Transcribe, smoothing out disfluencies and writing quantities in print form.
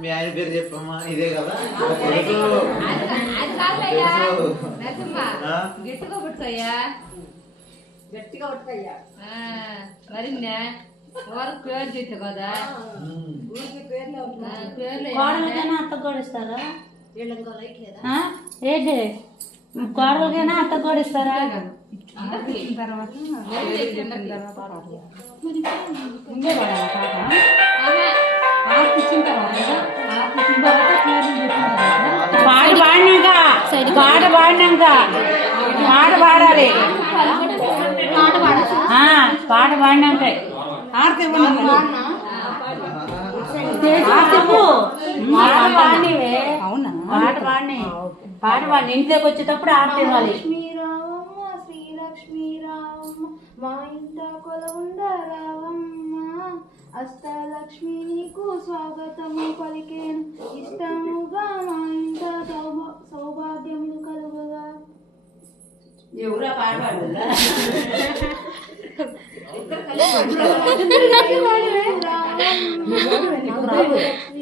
మీ ఆయన పేరు చెప్పమ్మా. ఇదే కదా గట్టిగా పట్టుకయ్యా. మరి ఎవరికి పేరు చెట్టు కదా కోడలకైనా అత్త కోడిస్తారా? ఏంటి కోడలకైనా అత్త కోడిస్తారా? పాట పాడినాక పాట పాడాలి. పాట పాడినాక పాట పాడి ఇంట్లోకి వచ్చేటప్పుడు ఆర్తి ఇవ్వాలి. శ్రీరామమ్మ శ్రీలక్ష్మీ రామమ్మ మా ఇంట కొలవుండ రావమ్మ అష్టలక్ష్మి నీకు స్వాగతము పలికేను ఇష్టముగా మా ఇంట సౌభాగ్యములు కలుగుగా. ఎవరా పాడవాడు? శ్రీలక్ష్మీ